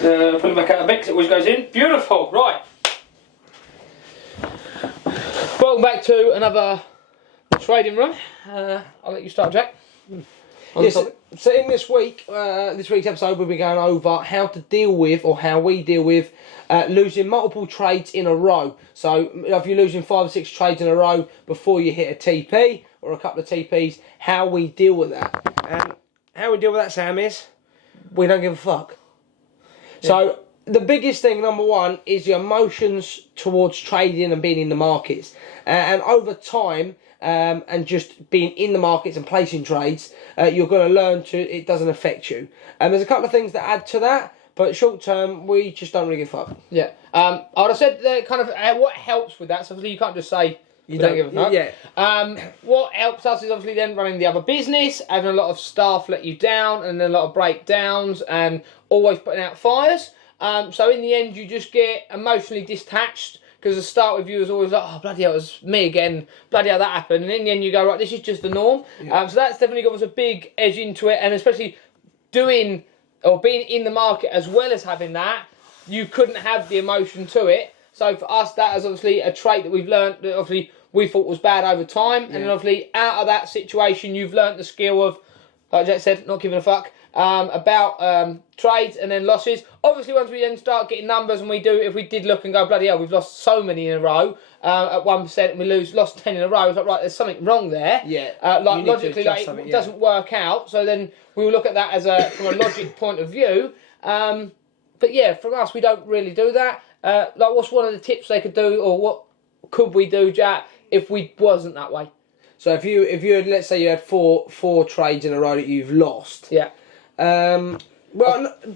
Put it back out a bit because it always goes in. Beautiful, right. Welcome back to another trading room. I'll let you start, Jack. Yes, so in this week's episode, we'll be going over how to deal with, or how we deal with, losing multiple trades in a row. So if you're losing 5 or 6 trades in a row before you hit a TP or a couple of TPs, how we deal with that. And how we deal with that, Sam, is we don't give a fuck. Yeah. So the biggest thing, number one, is your emotions towards trading and being in the markets. And over time, and just being in the markets and placing trades, you're going to learn it doesn't affect you. And there's a couple of things that add to that, but short term, we just don't really give a fuck. Yeah. I would have said that kind of what helps with that. So obviously you can't just say you don't give a fuck. Yeah. What helps us is obviously then running the other business, having a lot of staff let you down, and then a lot of breakdowns, and always putting out fires. So in the end, you just get emotionally detached. Because the start with you is always like, oh, bloody hell, it was me again. Bloody hell, that happened. And in the end, you go, right, this is just the norm. Yeah. So that's definitely got us a big edge into it. And especially doing or being in the market as well as having that, you couldn't have the emotion to it. So for us, that is obviously a trait that we've learned that obviously we thought was bad over time. Yeah. And then obviously out of that situation, you've learned the skill of, like Jack said, not giving a fuck. About trades and then losses. Obviously, once we then start getting numbers, and if we did look and go, bloody hell, we've lost so many in a row at 1%, and we lost 10 in a row. It's like, right, there's something wrong there. Yeah. Like logically, it doesn't work out. So then we will look at that as from a logic point of view. But yeah, from us, we don't really do that. Like, what's one of the tips they could do, or what could we do, Jack, if we wasn't that way? So if you had, let's say you had four trades in a row that you've lost. Yeah.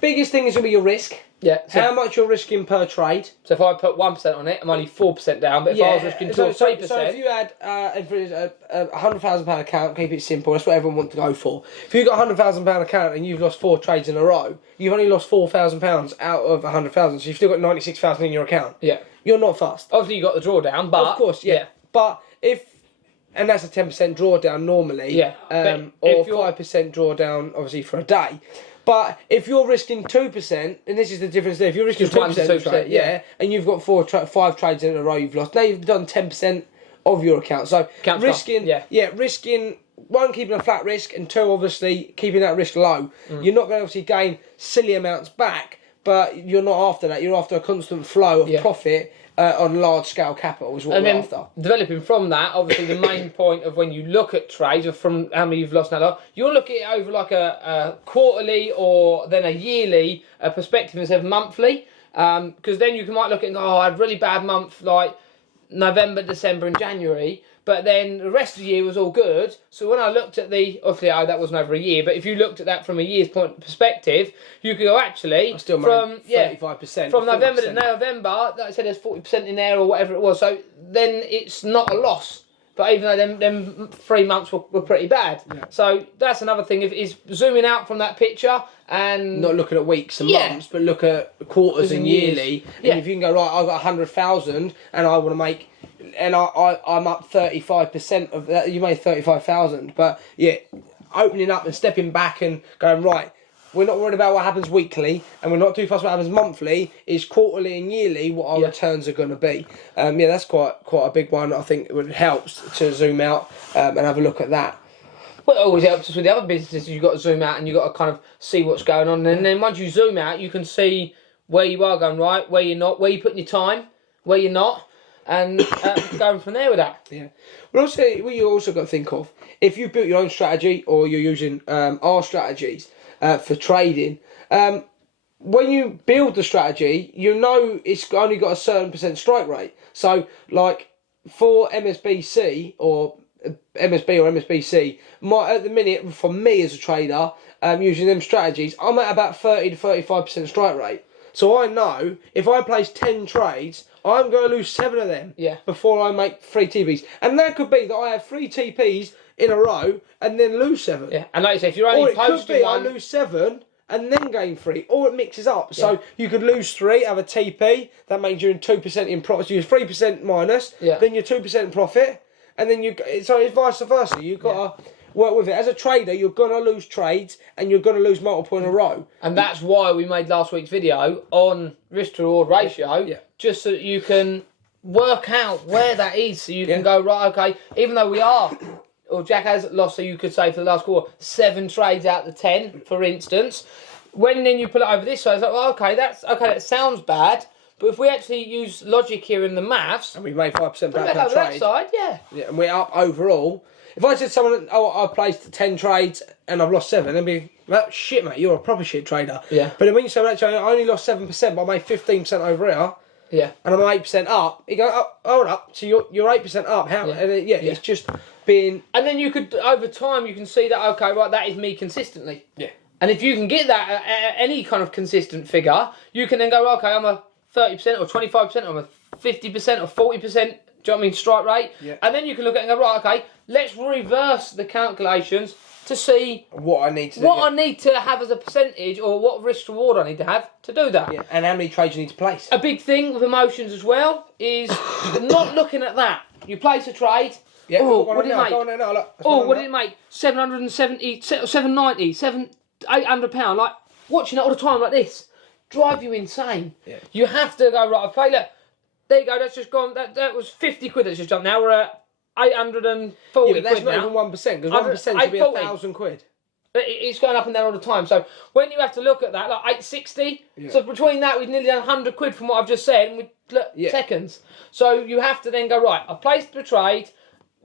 Biggest thing is going to be your risk. Yeah. So how much you're risking per trade. So if I put 1% on it, I'm only 4% down. But if I was risking 2 or 3%... So if you had a £100,000 account, keep it simple, that's what everyone wants to go for. If you've got a £100,000 account and you've lost 4 trades in a row, you've only lost £4,000 out of 100,000, so you've still got 96,000 in your account. Yeah. You're not fast. Obviously you got the drawdown, but... Of course, yeah. But if... And that's a 10% drawdown normally. Yeah. Or 5% drawdown, obviously, for a day. But if you're risking 2%, and this is the difference there, if you're risking 2%, and you've got 5 trades in a row you've lost, now you've done 10% of your account. So risking, risking, 1, keeping a flat risk, and 2, obviously, keeping that risk low. You're not going to obviously gain silly amounts back, but you're not after that. You're after a constant flow of profit. On large-scale capital is what we're after. Developing from that, obviously the main point of when you look at trades, or from how many you've lost now, you'll look at it over like a quarterly or then a yearly perspective instead of monthly. Because then you might look at it and go, I had a really bad month like November, December and January, but then the rest of the year was all good. So when I looked at obviously that wasn't over a year, but if you looked at that from a year's point perspective, you could go, actually, I still made 35%. From November to November, like I said, there's 40% in there or whatever it was. So then it's not a loss. But even though them 3 months were pretty bad. Yeah. So that's another thing, is zooming out from that picture and... Not looking at weeks and months, but look at quarters and yearly. And if you can go, right, I've got 100,000 and I want to make... And I'm up 35% of that. You made 35,000. But yeah, opening up and stepping back and going, right, we're not worried about what happens weekly, and we're not too fussed what happens monthly. Is quarterly and yearly what our returns are going to be. That's quite a big one. I think it helps to zoom out and have a look at that. Well, it always helps us with the other businesses. You've got to zoom out and you've got to kind of see what's going on. And then once you zoom out, you can see where you are going right, where you're not, where you're putting your time, where you're not. And going from there with that. Yeah. But also, what you also got to think of, if you built your own strategy or you're using our strategies for trading, when you build the strategy, you know it's only got a certain percent strike rate. So, like for MSBC or MSBC, at the minute, for me as a trader, using them strategies, I'm at about 30 to 35% strike rate. So I know if I place 10 trades, I'm going to lose 7 of them before I make 3 TPs. And that could be that I have 3 TPs in a row and then lose 7. Yeah, and like you say, if you're only posting Or it could be I lose 7 and then gain 3. Or it mixes up. Yeah. So you could lose 3, have a TP, that means you're in 2% in profit. So you're 3% minus, then you're 2% in profit, and then so it's vice versa. You've got to... work with it. As a trader, you're going to lose trades and you're going to lose multiple in a row. And that's why we made last week's video on risk to reward ratio, just so that you can work out where that is. So you can go, right, okay, even though we are, or Jack has lost, so you could say for the last quarter, 7 trades out of the 10, for instance. When then you put it over this side, it's like, well, okay, that sounds bad. But if we actually use logic here in the maths, and we made 5% back over per that trade. side, And we're up overall. If I said to someone, oh, I placed 10 trades and I've lost 7, they'd be, well, shit, mate, you're a proper shit trader. Yeah. But then when you say, actually, I only lost 7%, but I made 15% over here. Yeah. And I'm 8% up. You go, oh, hold up. So you're 8% up. How? And it's just being. And then you could, over time, you can see that, okay, right, that is me consistently. Yeah. And if you can get that at any kind of consistent figure, you can then go, okay, I'm a 30% or 25%, or I'm a 50% or 40%, do you know what I mean, strike rate? Yeah. And then you can look at it and go, right, okay, let's reverse the calculations to see what I need to I need to have as a percentage, or what risk reward I need to have to do that. Yeah. And how many trades you need to place. A big thing with emotions as well is not looking at that. You place a trade. Yeah. Oh, what did it make? Oh, What did it make? 770, 790, £800. Like, watching it all the time like this drive you insane. Yeah. You have to go, right, I play, look, there you go, that's just gone, that was 50 quid that's just jumped. Now we're at 840 but that's quid not now. even 1%, because 1% should be 1,000 quid. It's going up and down all the time. So when you have to look at that, like 860, so between that we've nearly done 100 quid from what I've just said, and seconds. So you have to then go, right, I've placed the trade.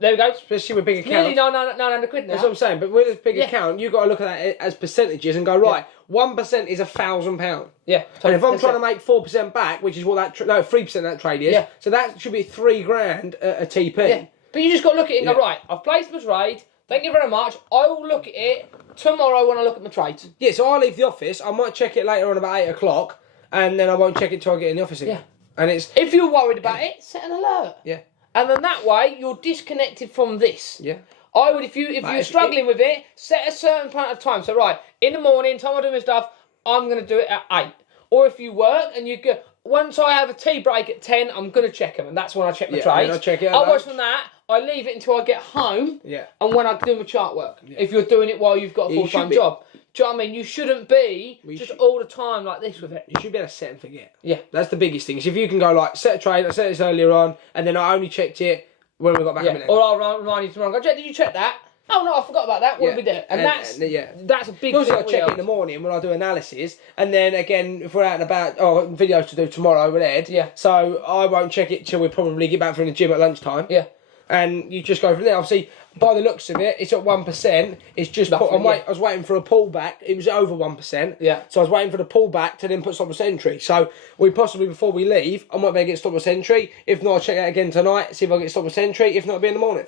There we go. Especially with big accounts. Nearly 900 quid now. That's what I'm saying. But with a big account, you've got to look at that as percentages and go, right, 1% is £1,000. Yeah. And if I'm trying to make 4% back, which is what that 3% that trade is, so that should be £3,000 a TP. Yeah. But you just got to look at it and go, right, I've placed my trade. Thank you very much. I will look at it tomorrow when I look at my trades. Yeah, so I leave the office. I might check it later on about 8 o'clock, and then I won't check it till I get in the office again. Yeah. And it's. If you're worried about it, set an alert. Yeah. And then that way you're disconnected from this. Yeah. I would, if you're struggling with it, set a certain amount of time. So right, in the morning, time I do my stuff, I'm going to do it at 8. Or if you work and you go, once I have a tea break at 10, I'm going to check them, and that's when I check my trades. I check it. Otherwise from that, I leave it until I get home. Yeah. And when I do my chart work, if you're doing it while you've got a full-time job. Do you know what I mean? You shouldn't be all the time like this with it. You should be able to set and forget. Yeah. That's the biggest thing. So if you can go like, set a trade, I set this earlier on, and then I only checked it when we got back a minute. Or I'll remind you tomorrow. Go, Jack, did you check that? Oh no, I forgot about that. What did we do? And that's a big thing. Also, I check it in the morning when I do analysis, and then again if we're out and about, videos to do tomorrow with Ed. Yeah. So I won't check it till we probably get back from the gym at lunchtime. Yeah. And you just go from there. Obviously, by the looks of it, it's at 1%. It's just I was waiting for a pullback. It was over 1%. Yeah. So I was waiting for the pullback to then put stop loss entry. So we possibly, before we leave, I might be able to get stop loss entry. If not, I'll check it again tonight. See if I get stop loss entry. If not, it'll be in the morning.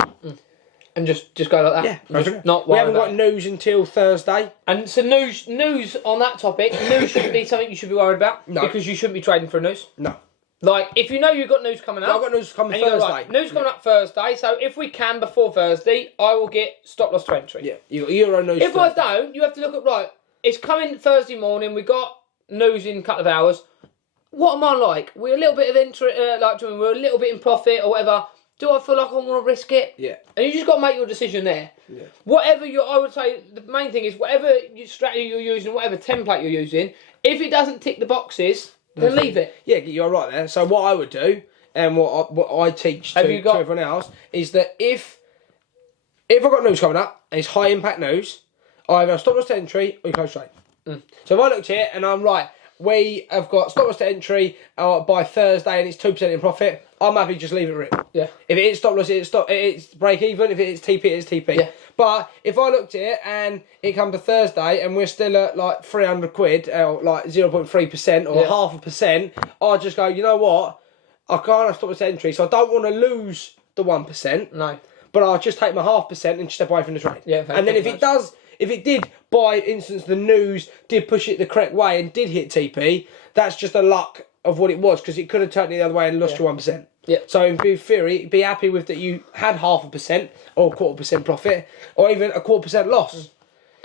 And just go like that. Yeah. Just not we haven't got news until Thursday. And so news on that topic. News shouldn't be something you should be worried about. No. Because you shouldn't be trading for news. No. Like, if you know you've got news coming up. I've got news coming Thursday. Thursday. Right, news coming up Thursday. So if we can before Thursday, I will get stop loss to entry. Yeah, you got Euro news. If I don't, you have to look at, right, it's coming Thursday morning. We got news in a couple of hours. What am I like? We're a little bit of we're a little bit in profit or whatever. Do I feel like I want to risk it? Yeah. And you just got to make your decision there. Yeah. I would say the main thing is whatever strategy you're using, whatever template you're using, if it doesn't tick the boxes, then leave it. Yeah, you're right there. So what I would do, and what I teach to everyone else, is that if I've got news coming up, and it's high impact news, I either stop loss to entry or you close trade. So if I looked here and I'm right, we have got stop loss to entry by Thursday and it's 2% in profit, I'm happy to just leave it written. Yeah. If it is stop loss, it's break even. If it's TP, it's TP. Yeah. But if I looked at it and it comes to Thursday and we're still at like 300 quid, or like 0.3% or 0.5%, I'll just go, you know what? I can't have stop loss entry, so I don't want to lose the 1%. No. But I'll just take my 0.5% and step away from the trade. Yeah. And then if it did, by instance, the news did push it the correct way and did hit TP, that's just a luck of what it was, because it could have turned it the other way and lost your 1%. Yeah. So in theory, be happy with that you had 0.5% or 0.25% profit, or even a 0.25% loss.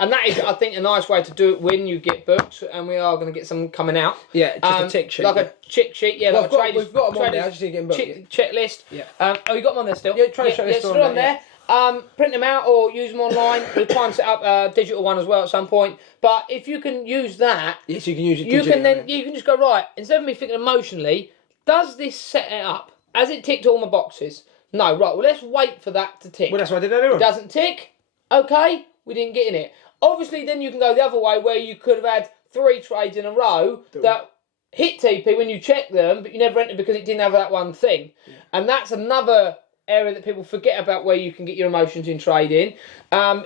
And that is, I think, a nice way to do it when you get booked, and we are going to get some coming out. Yeah, just a tick sheet. Like a tick sheet, yeah. Well, like we've got them on there, I just need to get them booked. Checklist. Yeah. Oh, you got them on there still? Yeah, trade checklist still on there. print them out or use them online. We'll try and set up a digital one as well at some point. But if you can use that, yes, you can use it. You can then you can just go, right, instead of me thinking emotionally, does this set it up? Has it ticked all my boxes? No, right. Well, let's wait for that to tick. Well, that's what I did earlier. It doesn't tick. Okay, we didn't get in it. Obviously, then you can go the other way where you could have had 3 trades in a row that hit TP when you check them, but you never entered because it didn't have that one thing. Yeah. And that's another area that people forget about where you can get your emotions in trading,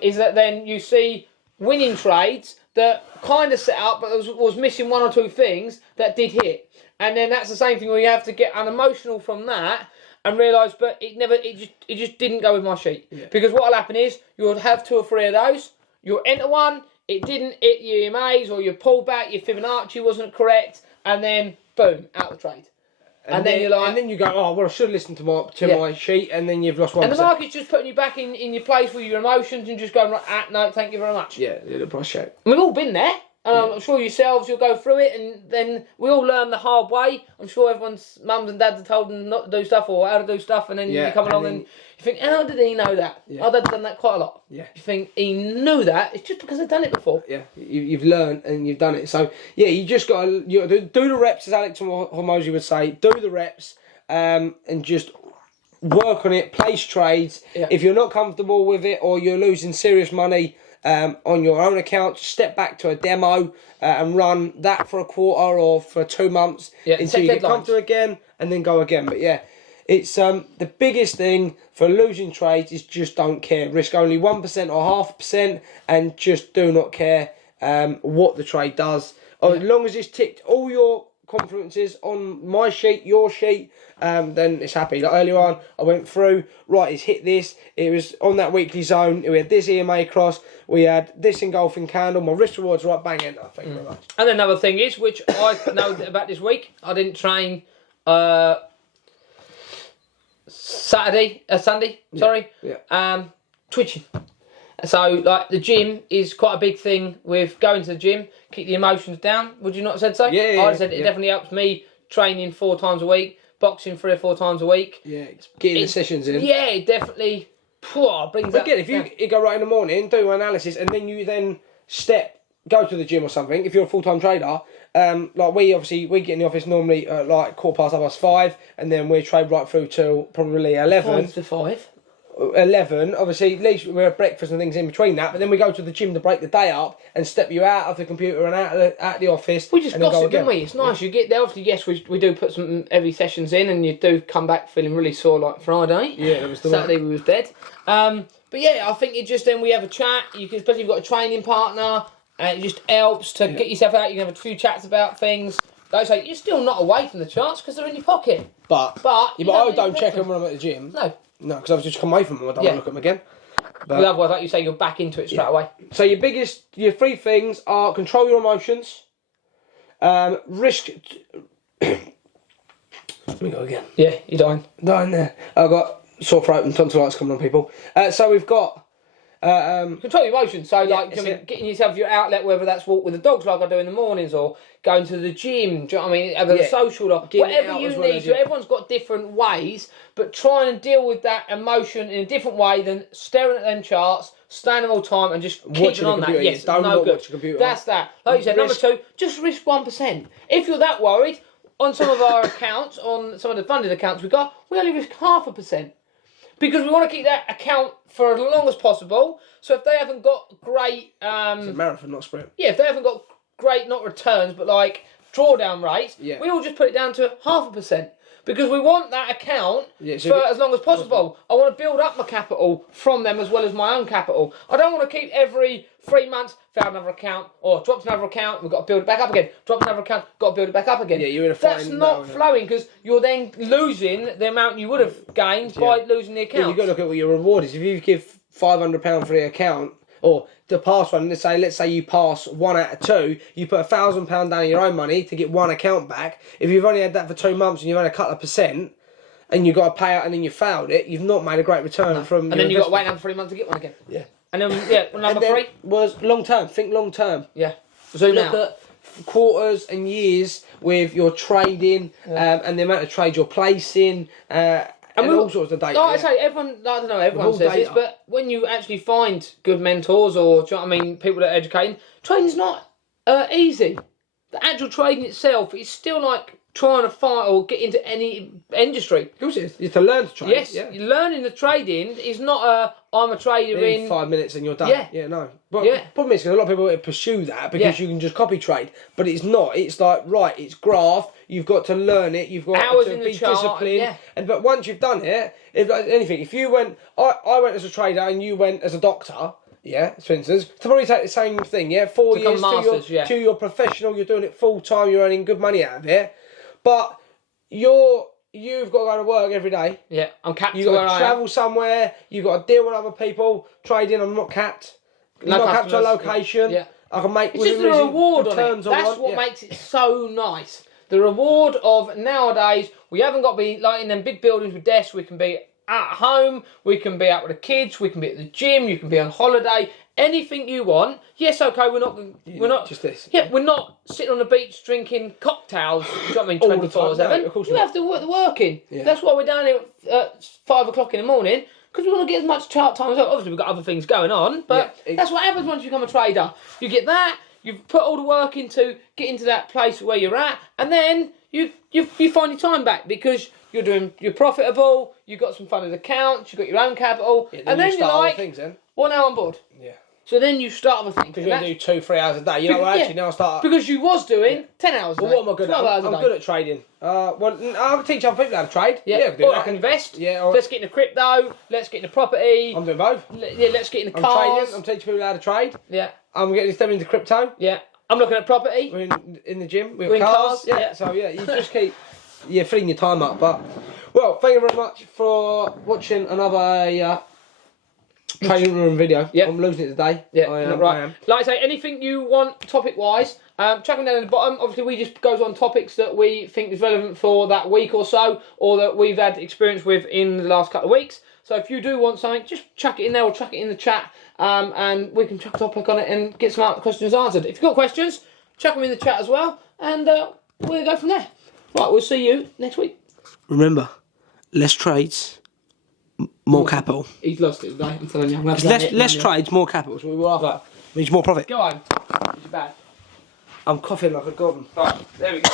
is that then you see winning trades that kind of set up, but was missing 1 or 2 things that did hit. And then that's the same thing where you have to get unemotional from that and realise, but it just didn't go with my sheet. Yeah. Because what'll happen is you'll have 2 or 3 of those, you'll enter one, it didn't hit your EMAs or your pullback, your Fibonacci wasn't correct, and then boom, out the trade. And then you're like, and then you go, oh well, I should have listened to my sheet, and then you've lost 1%. And the market's just putting you back in your place with your emotions and just going, right, no, thank you very much. Yeah, the price check. We've all been there. I'm sure yourselves, you'll go through it, and then we all learn the hard way. I'm sure everyone's mums and dads have told them not to do stuff or how to do stuff, and then you come along and you think, how did he know that? Yeah. Our dad's done that quite a lot. Yeah. You think he knew that? It's just because they've done it before. Yeah, you've learned and you've done it. So yeah, you just got to do the reps, as Alex Hormozy would say. Do the reps, and just work on it. Place trades. Yeah. If you're not comfortable with it or you're losing serious money on your own account, step back to a demo and run that for a quarter or for 2 months until you get comfortable again, and then go again. But yeah, it's the biggest thing for losing trades is just don't care. Risk only 1% or 0.5%, and just do not care what the trade does. As long as it's ticked all your confluences on my sheet, your sheet, then it's happy. Like earlier on, I went through, right, it's hit this, it was on that weekly zone, we had this EMA cross, we had this engulfing candle, my risk rewards right, bang, enter. Thank you very much. And another thing is, which I know about this week, I didn't train Sunday, twitching. So, like, the gym is quite a big thing with going to the gym, keep the emotions down. Would you not have said so? Yeah, I said it definitely helps me training 4 times a week, boxing 3 or 4 times a week. Yeah, getting the sessions in. Yeah, it definitely brings that. Again, if you go right in the morning, do an analysis, and then you then go to the gym or something, if you're a full-time trader, like we get in the office normally at like 5:15, and then we trade right through till probably 11. 5 to 5. 11, obviously, at least we have breakfast and things in between that, but then we go to the gym to break the day up and step you out of the computer and out of the office. We just gossip, don't we? It's nice. You get there, obviously, yes, we do put some heavy sessions in, and you do come back feeling really sore like Friday. Yeah, that was the Saturday we was dead. But yeah, I think it just then we have a chat, especially if you've got a training partner, and it just helps to get yourself out, you can have a few chats about things. Like I say, you're still not away from the charts because they're in your pocket. But I don't check them when I'm at the gym. No, because I've just come away from them. I don't want to look at them again. But otherwise, like you say, you're back into it straight away. So your 3 things are control your emotions, risk. Let me go again. Yeah, you're dying. Dying there. I've got sore throat and tonsillitis coming on, people. So we've got. Control your emotions. So, getting yourself your outlet, whether that's walk with the dogs like I do in the mornings, or going to the gym. Do you know what I mean? Having a social life, whatever you need. So everyone's got different ways, but trying to deal with that emotion in a different way than staring at them charts, staying them all the time, and just keeping on that. Yes, don't no good. Watch the computer. That's that. Like you said, number 2, just risk 1%. If you're that worried, on some of our accounts, on some of the funded accounts we only risk 0.5%. Because we want to keep that account for as long as possible. So if they haven't got great... it's a marathon, not a sprint. Yeah, if they haven't got great, not returns, but like drawdown rates, we all just put it down to 0.5%. Because we want that account for as long as possible. I want to build up my capital from them as well as my own capital. I don't want to keep every 3 months, found another account, or dropped another account, we've got to build it back up again. Dropped another account, got to build it back up again. Yeah, you're in a That's not flowing, because you're then losing the amount you would have gained by losing the account. Yeah, you've got to look at what your reward is. If you give £500 for the account, or to pass one, let's say you pass 1 out of 2, you put £1,000 down of your own money to get 1 account back. If you've only had that for 2 months and you've had a couple of %, and you've got to pay out and then you failed it, you've not made a great return from. And then you've got to wait another 3 months to get one again. Yeah. And then number 3 was long term. Think long term. Yeah. Zoom out. Look at quarters and years with your trading and the amount of trades you're placing. and all sorts of data. Like I say, everyone, I don't know, everyone says this, but when you actually find good mentors or, do you know what I mean, people that are educating, trading's not easy. The actual trading itself is still like trying to fight or get into any industry. Of course it is. You have to learn to trade. Yes, yeah. learning the trading is not I'm a trader in 5 minutes and you're done. Yeah. No. But Yeah. problem is, 'cause a lot of people pursue that because you can just copy trade, but it's not. It's like, right, it's graph. You've got to learn it. You've got Hours to in the be chart, disciplined. yeah. But once you've done it, if like anything, if you went, I went as a trader and you went as a doctor. Yeah, for instance, to probably take the same thing. Yeah, 4 years masters, to your professional. You're doing it full time. You're earning good money out of it, but you've got to go to work every day. Yeah, I'm capped You've to got where to I am. travel somewhere. You've got to deal with other people. Trading, I'm not capped. I'm No not capped to a customers. location. Yeah. I can make It's just the reward on it. returns I That's want. what makes it so nice. The reward of nowadays, we haven't got to be like in them big buildings with desks. We can be at home. We can be out with the kids. We can be at the gym. You can be on holiday. Anything you want. Yes, okay. We're not just this. Yeah, we're not sitting on the beach drinking cocktails. Do you know what I mean? All the 24/7. time. No, of course you not. have to work the work in. Yeah. That's why we're down here at 5 o'clock in the morning. Because we want to get as much chart time as well. Obviously, we've got other things going on, but that's what happens once you become a trader. You get that, you put all the work into getting to that place where you're at, and then you find your time back because you're profitable. You've got some funded accounts. You've got your own capital, and then you're like, well, now I'm bored. Yeah. So then you start other things. Because you do 2-3 hours a day. You know what? Actually, now I start. Because you was doing 10 hours a day. But what am I good at? 12 hours a I'm day. good at trading. Well, I can teach other people how to trade. Yeah, I can do or that. I can invest. Yeah, So let's get into crypto. Let's get into property. I'm doing both. Let's get into I'm cars. trading. I'm teaching people how to trade. Yeah, I'm getting them into crypto. yeah. I'm looking at property. We're in the gym. We've We're in got cars, cars. Yeah. yeah. So yeah, you just keep filling your time up. But well, thank you very much for watching another trading room video. Yeah. I'm losing it today. Yeah, I am. right. Like I say, anything you want topic-wise, chuck them down at the bottom. Obviously, we just goes on topics that we think is relevant for that week or so, or that we've had experience with in the last couple of weeks. So if you do want something, just chuck it in there or chuck it in the chat, and we can chuck a topic on it and get some questions answered. If you've got questions, chuck them in the chat as well, and we'll go from there. Right, we'll see you next week. Remember, less trades, more capital. He's lost it today, I'm telling you. I'm gonna have to Less trades, more capital. So we were after. Right. Means more profit. Go on. It's bad. I'm coughing like a goblin. Right, there we go.